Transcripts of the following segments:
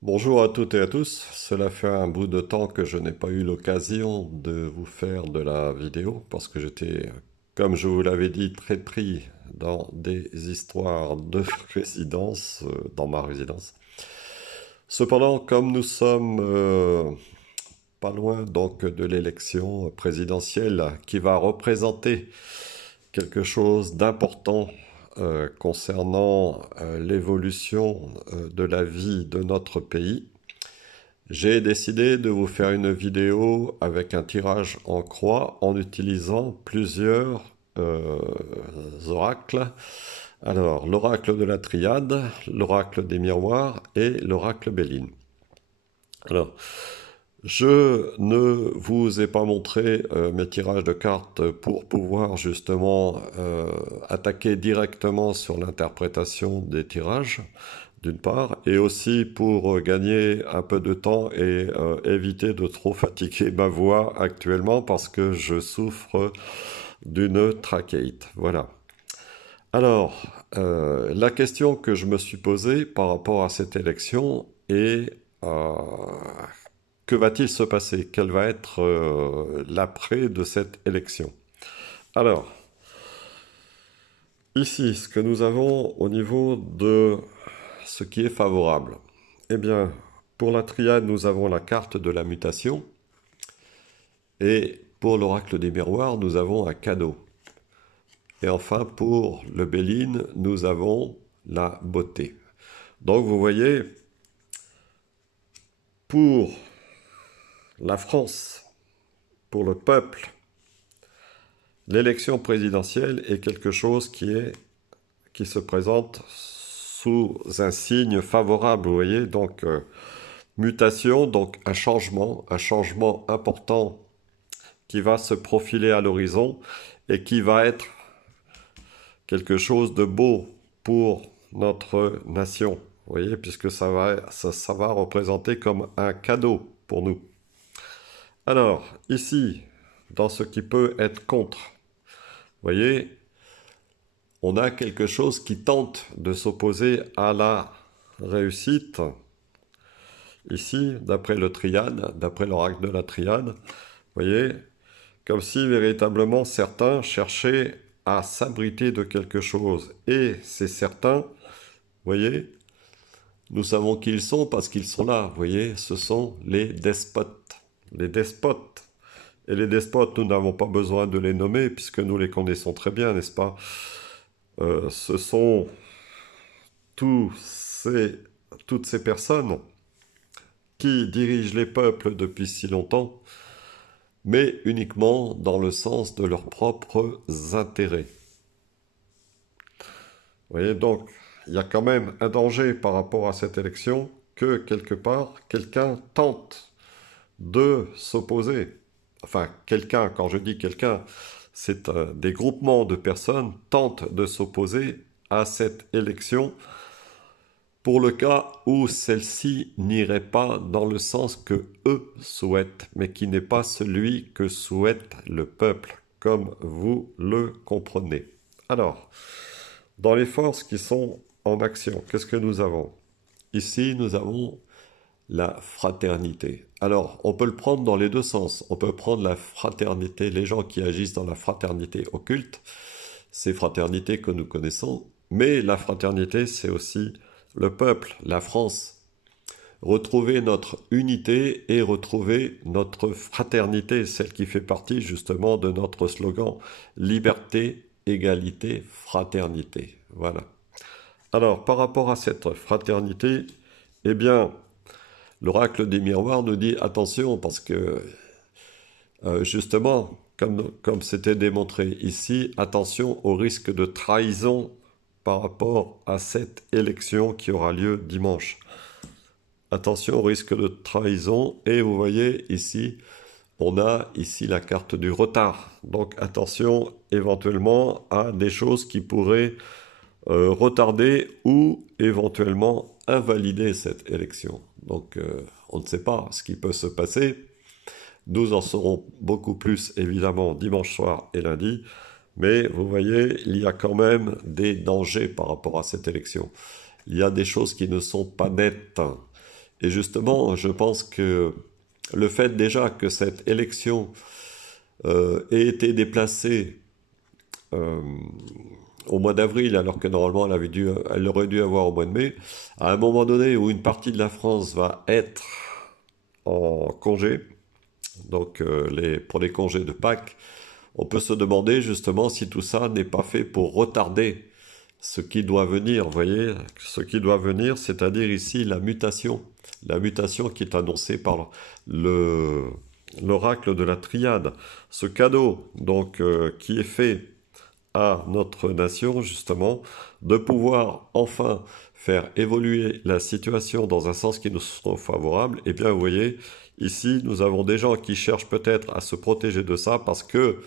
Bonjour à toutes et à tous. Cela fait un bout de temps que je n'ai pas eu l'occasion de vous faire de la vidéo parce que j'étais, comme je vous l'avais dit, très pris dans des histoires de résidence, dans ma résidence. Cependant, comme nous sommes pas loin donc de l'élection présidentielle qui va représenter quelque chose d'important concernant l'évolution de la vie de notre pays, j'ai décidé de vous faire une vidéo avec un tirage en croix en utilisant plusieurs oracles. Alors, l'oracle de la triade, l'oracle des miroirs et l'oracle Béline. Alors, je ne vous ai pas montré mes tirages de cartes pour pouvoir justement attaquer directement sur l'interprétation des tirages, d'une part, et aussi pour gagner un peu de temps et éviter de trop fatiguer ma voix actuellement parce que je souffre d'une trachéite. Voilà. Alors, la question que je me suis posée par rapport à cette élection est que va-t-il se passer? Quel va être l'après de cette élection? Alors, ici, ce que nous avons au niveau de ce qui est favorable. Eh bien, pour la triade, nous avons la carte de la mutation. Et pour l'oracle des miroirs, nous avons un cadeau. Et enfin, pour le Béline, nous avons la beauté. Donc, vous voyez, pour la France, pour le peuple, l'élection présidentielle est quelque chose qui se présente sous un signe favorable, vous voyez, donc mutation, donc un changement important qui va se profiler à l'horizon et qui va être quelque chose de beau pour notre nation, vous voyez, puisque ça va représenter comme un cadeau pour nous. Alors, ici, dans ce qui peut être contre, vous voyez, on a quelque chose qui tente de s'opposer à la réussite. Ici, d'après le triade, d'après l'oracle de la triade, vous voyez, comme si véritablement certains cherchaient à s'abriter de quelque chose. Et ces certains, vous voyez, nous savons qui ils sont parce qu'ils sont là, vous voyez, ce sont les despotes. Les despotes. Et les despotes, nous n'avons pas besoin de les nommer puisque nous les connaissons très bien, n'est-ce pas? Ce sont tous ces, toutes ces personnes qui dirigent les peuples depuis si longtemps, mais uniquement dans le sens de leurs propres intérêts. Vous voyez, donc, il y a quand même un danger par rapport à cette élection que, quelque part, quelqu'un tente de s'opposer. Enfin, quelqu'un, quand je dis quelqu'un, c'est des groupements de personnes tentent de s'opposer à cette élection pour le cas où celle-ci n'irait pas dans le sens que eux souhaitent, mais qui n'est pas celui que souhaite le peuple, comme vous le comprenez. Alors, dans les forces qui sont en action, qu'est-ce que nous avons? Ici, nous avons la fraternité. Alors, on peut le prendre dans les deux sens. On peut prendre la fraternité, les gens qui agissent dans la fraternité occulte, ces fraternités que nous connaissons, mais la fraternité, c'est aussi le peuple, la France. Retrouver notre unité et retrouver notre fraternité, celle qui fait partie justement de notre slogan liberté, égalité, fraternité. Voilà. Alors, par rapport à cette fraternité, eh bien, l'oracle des miroirs nous dit attention parce que justement, comme c'était démontré ici, attention au risque de trahison par rapport à cette élection qui aura lieu dimanche. Attention au risque de trahison et vous voyez ici, on a ici la carte du retard. Donc attention éventuellement à des choses qui pourraient retarder ou éventuellement invalider cette élection. Donc on ne sait pas ce qui peut se passer. Nous en saurons beaucoup plus évidemment dimanche soir et lundi. Mais vous voyez, il y a quand même des dangers par rapport à cette élection. Il y a des choses qui ne sont pas nettes. Et justement, je pense que le fait déjà que cette élection ait été déplacée euh, au mois d'avril, alors que normalement elle aurait dû avoir au mois de mai, à un moment donné où une partie de la France va être en congé, donc pour les congés de Pâques, on peut se demander justement si tout ça n'est pas fait pour retarder ce qui doit venir, vous voyez, ce qui doit venir, c'est-à-dire ici la mutation qui est annoncée par le, l'oracle de la triade, ce cadeau donc qui est fait à notre nation justement de pouvoir enfin faire évoluer la situation dans un sens qui nous soit favorable. Eh bien, vous voyez, ici, nous avons des gens qui cherchent peut-être à se protéger de ça parce que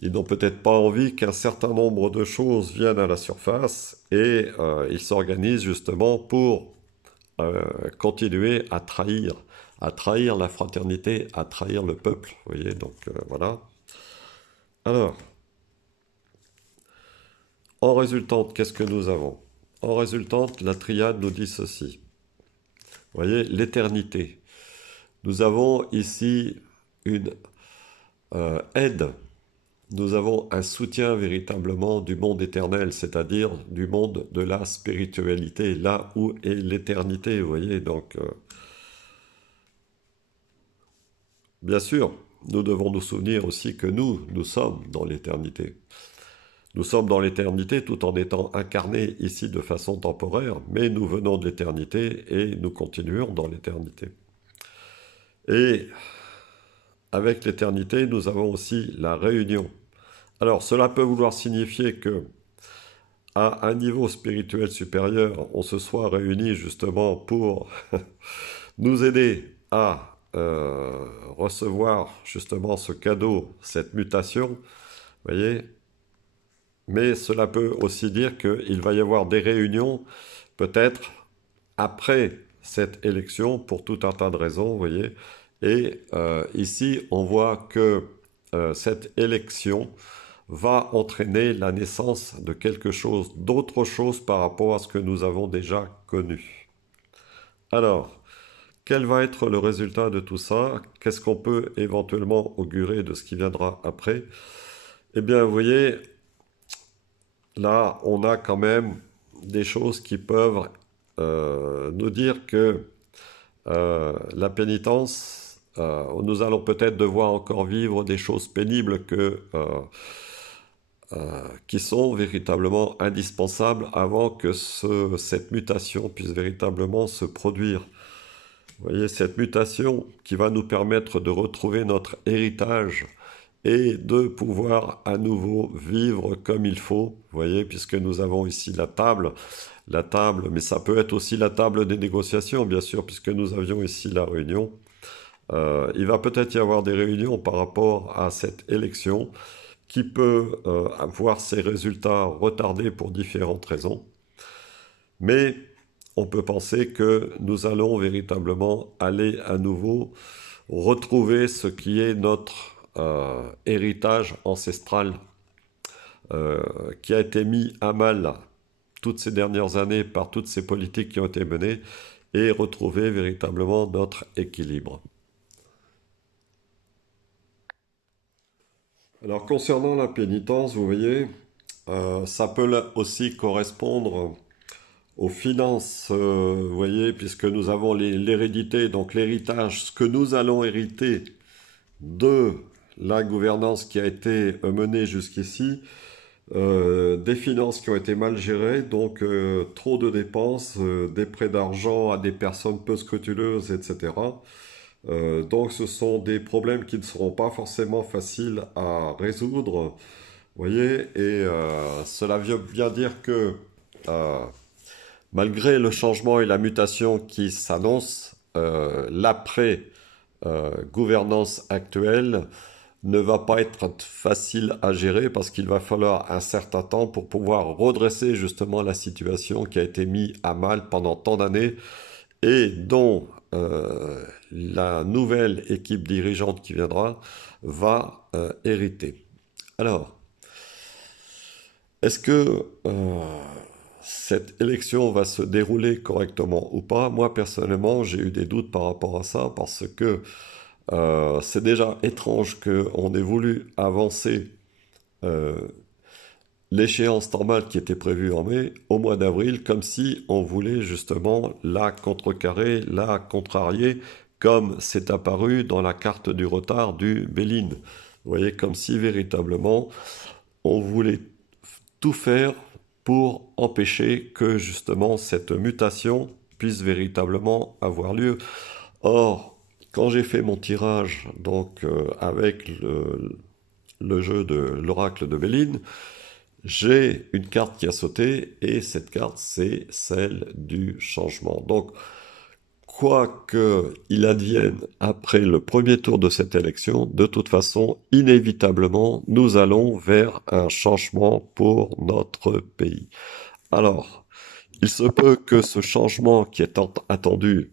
ils n'ont peut-être pas envie qu'un certain nombre de choses viennent à la surface et ils s'organisent justement pour continuer à trahir la fraternité, à trahir le peuple. Vous voyez, donc voilà. Alors, en résultante, qu'est-ce que nous avons? En résultante, la triade nous dit ceci. Vous voyez, l'éternité. Nous avons ici une aide. Nous avons un soutien véritablement du monde éternel, c'est-à-dire du monde de la spiritualité, là où est l'éternité, vous voyez. Donc, bien sûr, nous devons nous souvenir aussi que nous sommes dans l'éternité. Nous sommes dans l'éternité tout en étant incarnés ici de façon temporaire, mais nous venons de l'éternité et nous continuons dans l'éternité. Et avec l'éternité, nous avons aussi la réunion. Alors, cela peut vouloir signifier que à un niveau spirituel supérieur, on se soit réunis justement pour nous aider à recevoir justement ce cadeau, cette mutation, vous voyez. Mais cela peut aussi dire qu'il va y avoir des réunions, peut-être après cette élection, pour tout un tas de raisons, vous voyez. Et ici, on voit que cette élection va entraîner la naissance de quelque chose, d'autre chose par rapport à ce que nous avons déjà connu. Alors, quel va être le résultat de tout ça? Qu'est-ce qu'on peut éventuellement augurer de ce qui viendra après? Eh bien, vous voyez, là, on a quand même des choses qui peuvent nous dire que la pénitence, nous allons peut-être devoir encore vivre des choses pénibles qui sont véritablement indispensables avant que cette mutation puisse véritablement se produire. Vous voyez, cette mutation qui va nous permettre de retrouver notre héritage et de pouvoir à nouveau vivre comme il faut, vous voyez, puisque nous avons ici la table, mais ça peut être aussi la table des négociations, bien sûr, puisque nous avions ici la réunion. Il va peut-être y avoir des réunions par rapport à cette élection qui peut avoir ses résultats retardés pour différentes raisons. Mais on peut penser que nous allons véritablement aller à nouveau retrouver ce qui est notre héritage ancestral qui a été mis à mal toutes ces dernières années par toutes ces politiques qui ont été menées et retrouver véritablement notre équilibre. Alors concernant la pénitence, vous voyez, ça peut là aussi correspondre aux finances, vous voyez, puisque nous avons l'hérédité, donc l'héritage, ce que nous allons hériter de la gouvernance qui a été menée jusqu'ici, des finances qui ont été mal gérées, donc trop de dépenses, des prêts d'argent à des personnes peu scrupuleuses, etc. Donc ce sont des problèmes qui ne seront pas forcément faciles à résoudre, vous voyez, et cela veut bien dire que euh, malgré le changement et la mutation qui s'annoncent, l'après-gouvernance actuelle ne va pas être facile à gérer parce qu'il va falloir un certain temps pour pouvoir redresser justement la situation qui a été mise à mal pendant tant d'années et dont la nouvelle équipe dirigeante qui viendra va hériter. Alors, est-ce que cette élection va se dérouler correctement ou pas. Moi, personnellement, j'ai eu des doutes par rapport à ça parce que c'est déjà étrange qu'on ait voulu avancer euh, l'échéance normale qui était prévue en mai au mois d'avril, comme si on voulait justement la contrecarrer, la contrarier, comme c'est apparu dans la carte du retard du Béline. Vous voyez, comme si véritablement on voulait tout faire pour empêcher que justement cette mutation puisse véritablement avoir lieu. Or, quand j'ai fait mon tirage donc avec le jeu de l'oracle de Béline, j'ai une carte qui a sauté et cette carte c'est celle du changement. Donc quoi qu'il advienne après le premier tour de cette élection, de toute façon, inévitablement, nous allons vers un changement pour notre pays. Alors, il se peut que ce changement qui est attendu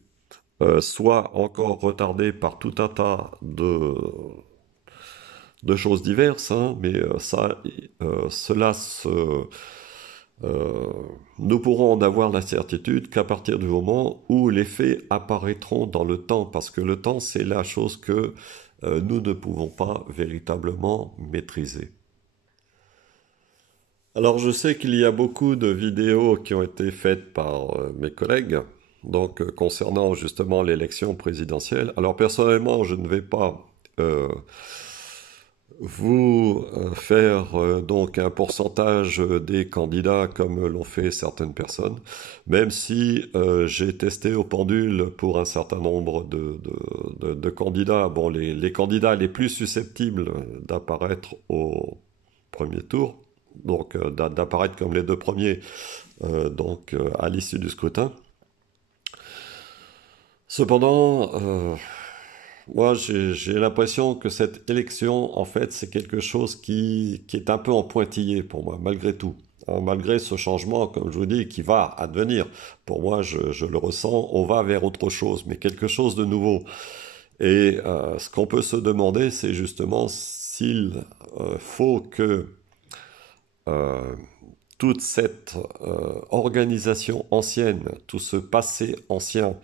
soit encore retardé par tout un tas de choses diverses, hein, mais cela euh, nous pourrons en avoir la certitude qu'à partir du moment où les faits apparaîtront dans le temps, parce que le temps, c'est la chose que nous ne pouvons pas véritablement maîtriser. Alors, je sais qu'il y a beaucoup de vidéos qui ont été faites par mes collègues, donc concernant justement l'élection présidentielle. Alors, personnellement, je ne vais pas vous faire donc un pourcentage des candidats comme l'ont fait certaines personnes, même si j'ai testé au pendule pour un certain nombre de candidats. Bon, les candidats les plus susceptibles d'apparaître au premier tour, donc d'apparaître comme les deux premiers, à l'issue du scrutin. Cependant, moi, j'ai l'impression que cette élection, en fait, c'est quelque chose qui est un peu en pointillé pour moi, malgré tout. Hein, malgré ce changement, comme je vous dis, qui va advenir. Pour moi, je le ressens, on va vers autre chose, mais quelque chose de nouveau. Et ce qu'on peut se demander, c'est justement s'il faut que euh, toute cette organisation ancienne, tout ce passé ancien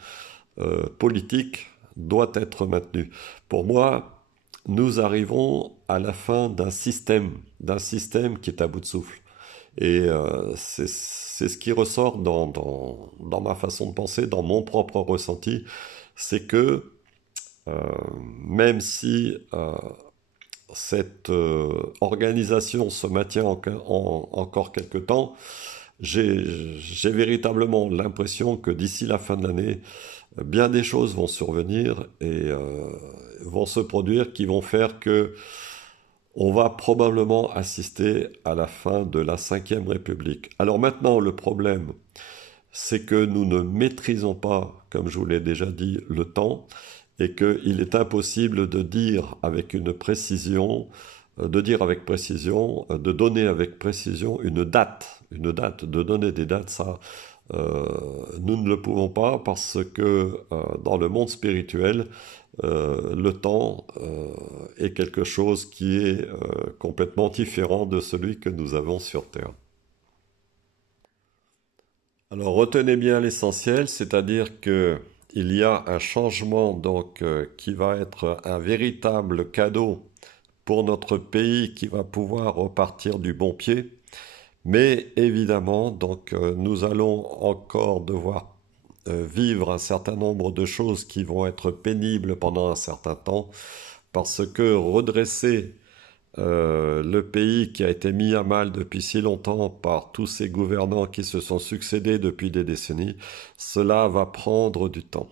politique doit être maintenu. Pour moi, nous arrivons à la fin d'un système qui est à bout de souffle. Et c'est ce qui ressort dans ma façon de penser, dans mon propre ressenti, c'est que euh, même si cette organisation se maintient encore quelque temps, j'ai véritablement l'impression que d'ici la fin de l'année, bien des choses vont survenir et vont se produire qui vont faire que on va probablement assister à la fin de la Cinquième République. Alors maintenant, le problème, c'est que nous ne maîtrisons pas, comme je vous l'ai déjà dit, le temps et qu'il est impossible de dire avec une précision, de dire avec précision, de donner avec précision une date, de donner des dates, ça, nous ne le pouvons pas parce que dans le monde spirituel, le temps est quelque chose qui est complètement différent de celui que nous avons sur Terre. Alors retenez bien l'essentiel, c'est-à-dire que il y a un changement donc qui va être un véritable cadeau pour notre pays qui va pouvoir repartir du bon pied. Mais évidemment, donc nous allons encore devoir vivre un certain nombre de choses qui vont être pénibles pendant un certain temps, parce que redresser le pays qui a été mis à mal depuis si longtemps par tous ces gouvernants qui se sont succédés depuis des décennies, cela va prendre du temps.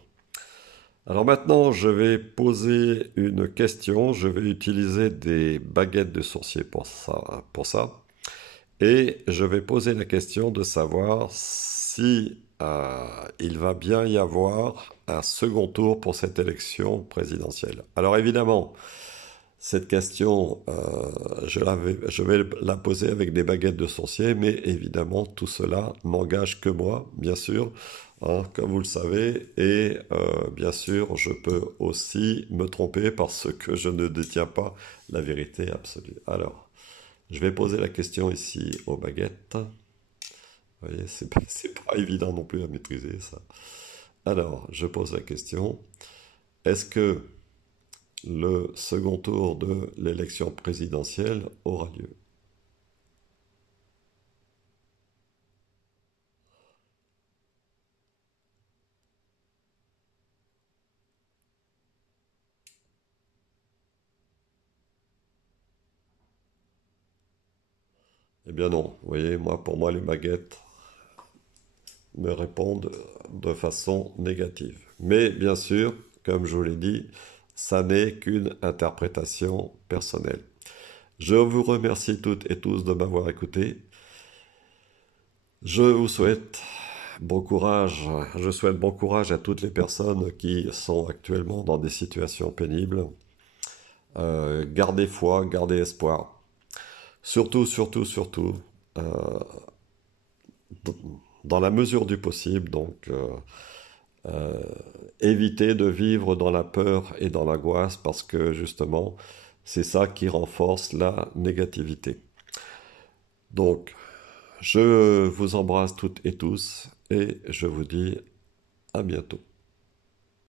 Alors maintenant, je vais poser une question, je vais utiliser des baguettes de sorcier pour ça. Et je vais poser la question de savoir si il va bien y avoir un second tour pour cette élection présidentielle. Alors évidemment, cette question, je vais la poser avec des baguettes de sorcier, mais évidemment, tout cela n'engage que moi, bien sûr, hein, comme vous le savez, et bien sûr, je peux aussi me tromper parce que je ne détiens pas la vérité absolue. Alors, je vais poser la question ici aux baguettes. Vous voyez, c'est pas évident non plus à maîtriser ça. Alors, je pose la question, est-ce que le second tour de l'élection présidentielle aura lieu? Eh bien non, vous voyez, moi, pour moi, les baguettes me répondent de façon négative. Mais bien sûr, comme je vous l'ai dit, ça n'est qu'une interprétation personnelle. Je vous remercie toutes et tous de m'avoir écouté. Je vous souhaite bon courage. Je souhaite bon courage à toutes les personnes qui sont actuellement dans des situations pénibles. Gardez foi, gardez espoir. Surtout, surtout, surtout, euh, dans la mesure du possible, donc euh, évitez de vivre dans la peur et dans l'angoisse parce que justement, c'est ça qui renforce la négativité. Donc, je vous embrasse toutes et tous et je vous dis à bientôt.